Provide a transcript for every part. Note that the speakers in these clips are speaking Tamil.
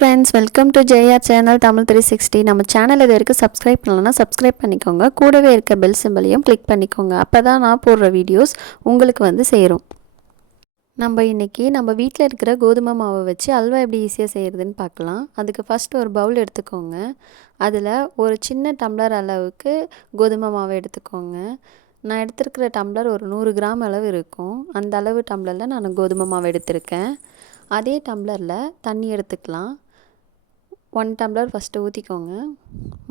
Friends, welcome to JR channel Tamil 360. நம்ம சேனல் இது வரைக்கும் சப்ஸ்கிரைப் பண்ணலன்னா சப்ஸ்கிரைப் பண்ணிக்கோங்க. கூடவே இருக்க பெல் சிம்பலையும் கிளிக் பண்ணிக்கோங்க. அப்போ தான் நான் போடுற வீடியோஸ் உங்களுக்கு வந்து சேரும். நம்ம இன்றைக்கி நம்ம வீட்டில் இருக்கிற கோதுமை மாவை வச்சு அல்வா எப்படி ஈஸியாக செய்கிறதுன்னு பார்க்கலாம். அதுக்கு ஃபஸ்ட் ஒரு பவுல் எடுத்துக்கோங்க. அதில் ஒரு சின்ன டம்ளர் அளவுக்கு கோதுமை மாவை எடுத்துக்கோங்க. நான் எடுத்துருக்கிற டம்ளர் ஒரு 100 கிராம் அளவு இருக்கும். அந்த அளவு டம்ளரில் நான் கோதுமை மாவு எடுத்திருக்கேன். அதே டம்ளரில் தண்ணி எடுத்துக்கலாம். 1 டம்ளர் ஃபஸ்ட்டு ஊற்றிக்கோங்க.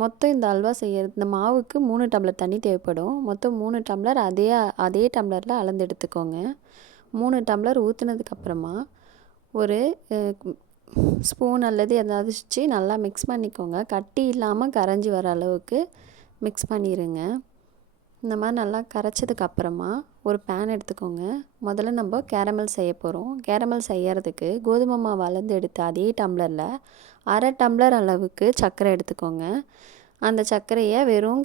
மொத்தம் இந்த அல்வா இந்த மாவுக்கு 3 டம்ளர் தண்ணி தேவைப்படும். மொத்தம் 3 டம்ளர் அதே டம்ளரில் அளந்து எடுத்துக்கோங்க. 3 டம்ளர் ஊற்றுனதுக்கப்புறமா ஒரு ஸ்பூன் அல்லது எதாவது வச்சு நல்லா மிக்ஸ் பண்ணிக்கோங்க. கட்டி இல்லாமல் கரைஞ்சி வர அளவுக்கு மிக்ஸ் பண்ணிடுங்க. இந்த மாதிரி நல்லா கரைச்சதுக்கப்புறமா ஒரு பேன் எடுத்துக்கோங்க. முதல்ல நம்ம கேரமல் செய்ய போகிறோம். கேரமல் செய்யறதுக்கு கோதுமை மாவு அளந்து எடுத்து அதே டம்ளரில் 1/2 டம்ளர் அளவுக்கு சர்க்கரை எடுத்துக்கோங்க. அந்த சர்க்கரையை வெறும்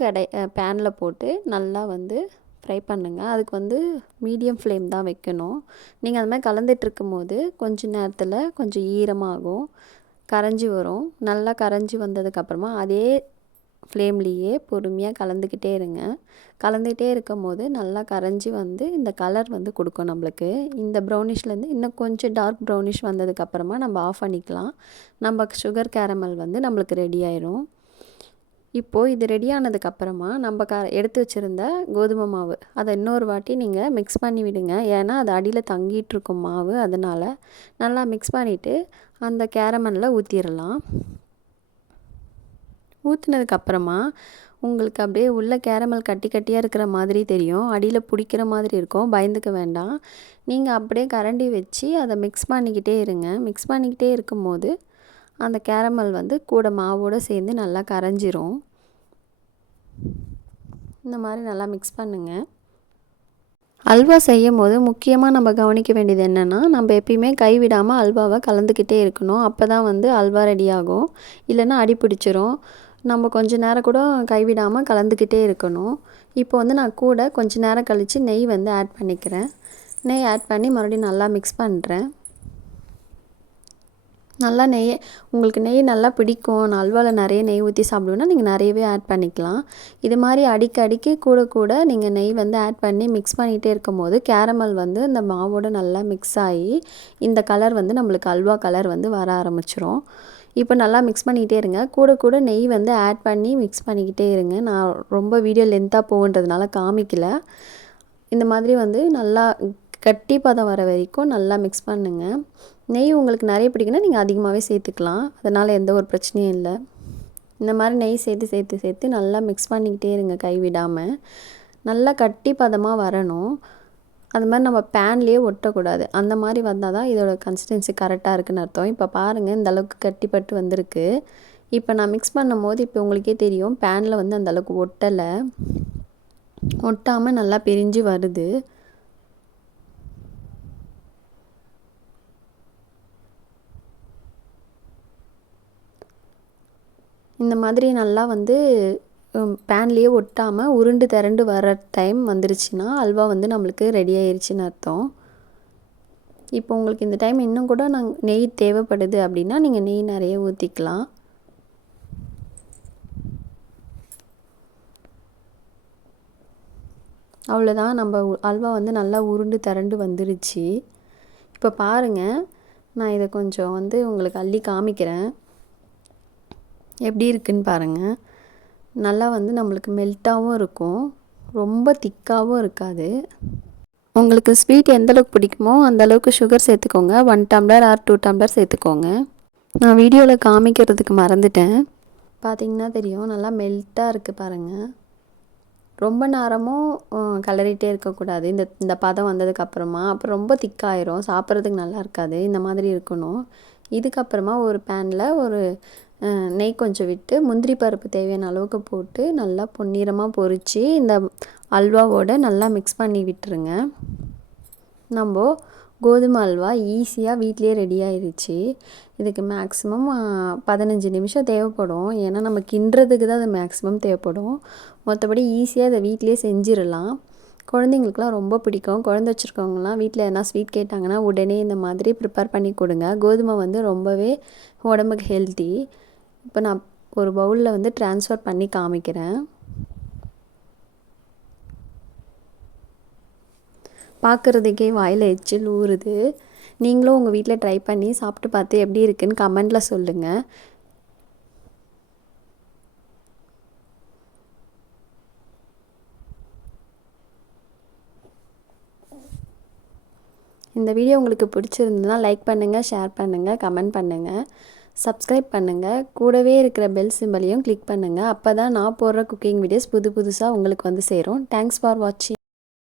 பேனில் போட்டு நல்லா வந்து ஃப்ரை பண்ணுங்கள். அதுக்கு மீடியம் ஃப்ளேம் தான் வைக்கணும். நீங்கள் அது மாதிரி கலந்துட்டுருக்கும் போது கொஞ்சம் நேரத்தில் கொஞ்சம் ஈரமாகும், கரைஞ்சி வரும். நல்லா கரைஞ்சி வந்ததுக்கப்புறமா அதே ஃப்ளேம்லேயே பொறுமையாக கலந்துக்கிட்டே இருங்க. கலந்துக்கிட்டே இருக்கும் போது நல்லா கரைஞ்சி இந்த கலர் கொடுக்கும் நம்மளுக்கு. இந்த ப்ரௌனிஷ்லேருந்து இன்னும் கொஞ்சம் டார்க் ப்ரௌனிஷ் வந்ததுக்கப்புறமா நம்ம ஆஃப் பண்ணிக்கலாம். நம்ம சுகர் கேரமல் நம்மளுக்கு ரெடி ஆயிரும். இப்போது இது ரெடி ஆனதுக்கப்புறமா நம்ம எடுத்து வச்சுருந்த கோதுமை மாவு அதை இன்னொரு வாட்டி நீங்கள் மிக்ஸ் பண்ணி விடுங்க. ஏன்னா அது அடியில் தங்கிட்டுருக்கும் மாவு, அதனால் நல்லா மிக்ஸ் பண்ணிவிட்டு அந்த கேரமலில் ஊற்றிடலாம். ஊற்றுனதுக்கப்புறமா உங்களுக்கு அப்படியே உள்ள கேரமல் கட்டி கட்டியாக இருக்கிற மாதிரி தெரியும், அடியில் பிடிக்கிற மாதிரி இருக்கும். பயந்துக்க வேண்டாம். நீங்கள் அப்படியே கரண்டி வச்சு அதை மிக்ஸ் பண்ணிக்கிட்டே இருங்க. மிக்ஸ் பண்ணிக்கிட்டே இருக்கும்போது அந்த கேரமல் கூட மாவோடு சேர்ந்து நல்லா கரைஞ்சிரும். இந்த மாதிரி நல்லா மிக்ஸ் பண்ணுங்கள். அல்வா செய்யும் போது முக்கியமாக நம்ம கவனிக்க வேண்டியது என்னென்னா, நம்ம எப்பயுமே கைவிடாமல் அல்வாவை கலந்துக்கிட்டே இருக்கணும். அப்போ தான் அல்வா ரெடி ஆகும். இல்லைன்னா அடி பிடிச்சிரும். நம்ம கொஞ்ச நேரம் கூட கைவிடாமல் கலந்துக்கிட்டே இருக்கணும். இப்போ நான் கூட கொஞ்ச நேரம் கழித்து நெய் ஆட் பண்ணிக்கிறேன். நெய் ஆட் பண்ணி மறுபடியும் நல்லா மிக்ஸ் பண்ணுறேன். நல்லா உங்களுக்கு நெய் நல்லா பிடிக்கும், நான் அல்வாவில் நிறைய நெய் ஊற்றி சாப்பிடுவேன்னா நீங்கள் நிறையவே ஆட் பண்ணிக்கலாம். இது மாதிரி அடிக்கடிக்கு கூட நீங்கள் நெய் ஆட் பண்ணி மிக்ஸ் பண்ணிகிட்டே இருக்கும் போது கேரமல் இந்த மாவோடு நல்லா மிக்ஸ் ஆகி இந்த கலர் நம்மளுக்கு அல்வா கலர் வர ஆரம்பிச்சிரும். இப்போ நல்லா மிக்ஸ் பண்ணிக்கிட்டே இருங்க. கூட நெய் ஆட் பண்ணி மிக்ஸ் பண்ணிக்கிட்டே இருங்க. நான் ரொம்ப வீடியோ லென்த்தாக போகுன்றதுனால காமிக்கல. இந்த மாதிரி நல்லா கட்டி பதம் வர வரைக்கும் நல்லா மிக்ஸ் பண்ணுங்கள். நெய் உங்களுக்கு நிறைய பிடிக்குன்னா நீங்கள் அதிகமாகவே சேர்த்துக்கலாம். அதனால் எந்த ஒரு பிரச்சனையும் இல்லை. இந்த மாதிரி நெய் சேர்த்து நல்லா மிக்ஸ் பண்ணிக்கிட்டே இருங்க கைவிடாமல். நல்லா கட்டி பதமாக வரணும். அது மாதிரி நம்ம பேன்லேயே ஒட்டக்கூடாது. அந்த மாதிரி வந்தால் தான் இதோட கன்சிஸ்டன்சி கரெக்டாக இருக்குதுன்னு அர்த்தம். இப்போ பாருங்கள், இந்த அளவுக்கு கட்டிப்பட்டு வந்திருக்கு. இப்போ நான் மிக்ஸ் பண்ணும்போது இப்போ உங்களுக்கே தெரியும், பேனில் அந்த அளவுக்கு ஒட்டலை, ஒட்டாமல் நல்லா பிரிஞ்சு வருது. இந்த மாதிரி நல்லா பேன்லேயே ஒட்டாமல் உருண்டு திரண்டு வர டைம் வந்துருச்சுன்னா அல்வா நம்மளுக்கு ரெடி ஆயிடுச்சுன்னு அர்த்தம். இப்போ உங்களுக்கு இந்த டைம் இன்னும் கூட நெய் தேவைப்படுது அப்படின்னா நீங்கள் நெய் நிறைய ஊற்றிக்கலாம். அவ்வளோதான், நம்ம அல்வா நல்லா உருண்டு திரண்டு வந்துருச்சு. இப்போ பாருங்கள், நான் இதை கொஞ்சம் உங்களுக்கு அள்ளி காமிக்கிறேன். எப்படி இருக்குன்னு பாருங்கள். நல்லா நம்மளுக்கு மெல்ட்டாகவும் இருக்கும், ரொம்ப திக்காகவும் இருக்காது. உங்களுக்கு ஸ்வீட் எந்தளவுக்கு பிடிக்குமோ அந்தளவுக்கு சுகர் சேர்த்துக்கோங்க. 1 டம்ளர் ஆர் 2 டம்ளர் சேர்த்துக்கோங்க. நான் வீடியோவில் காமிக்கிறதுக்கு மறந்துட்டேன். பார்த்திங்கன்னா தெரியும், நல்லா மெல்ட்டாக இருக்குது பாருங்கள். ரொம்ப நேரமும் கலரிட்டே இருக்கக்கூடாது. இந்த பதம் வந்ததுக்கப்புறமா அப்புறம் ரொம்ப திக்காயிரும், சாப்பிட்றதுக்கு நல்லா இருக்காது. இந்த மாதிரி இருக்கணும். இதுக்கப்புறமா ஒரு பேனில் ஒரு நெய் கொஞ்சம் விட்டு முந்திரி பருப்பு தேவையான அளவுக்கு போட்டு நல்லா பொன்னிறமாக பொரித்து இந்த அல்வாவோடு நல்லா மிக்ஸ் பண்ணி விட்டுருங்க. நம்ம கோதுமை அல்வா ஈஸியாக வீட்லேயே ரெடி ஆயிடுச்சு. இதுக்கு மேக்ஸிமம் 15 நிமிஷம் தேவைப்படும். ஏன்னா நம்ம கிண்டுறதுக்கு தான் அது மேக்ஸிமம் தேவைப்படும். மற்றபடி ஈஸியாக இதை வீட்லேயே செஞ்சிடலாம். குழந்தைங்களுக்குலாம் ரொம்ப பிடிக்கும். குழந்தை வச்சுருக்கவங்கலாம் வீட்டில் எதனா ஸ்வீட் கேட்டாங்கன்னா உடனே இந்த மாதிரி ப்ரிப்பேர் பண்ணி கொடுங்க. கோதுமை ரொம்பவே உடம்புக்கு ஹெல்த்தி. இப்போ நான் ஒரு பவுலில் வந்து ட்ரான்ஸ்ஃபர் பண்ணி காமிக்கிறேன். பார்க்குறதுக்கே வாயில் எச்சில் ஊறுது. நீங்களும் உங்கள் வீட்டில் ட்ரை பண்ணி சாப்பிட்டு பார்த்து எப்படி இருக்குன்னு கமெண்டில் சொல்லுங்கள். இந்த வீடியோ உங்களுக்கு பிடிச்சிருந்ததுன்னா லைக் பண்ணுங்கள், ஷேர் பண்ணுங்கள், கமெண்ட் பண்ணுங்கள், சப்ஸ்கிரைப் பண்ணுங்கள். கூடவே இருக்கிற பெல் சிம்பலையும் கிளிக் பண்ணுங்கள். அப்போ தான் நான் போடுற குக்கிங் வீடியோஸ் புதுசாக உங்களுக்கு வந்து சேரும். தேங்க்ஸ் ஃபார் வாட்சிங்.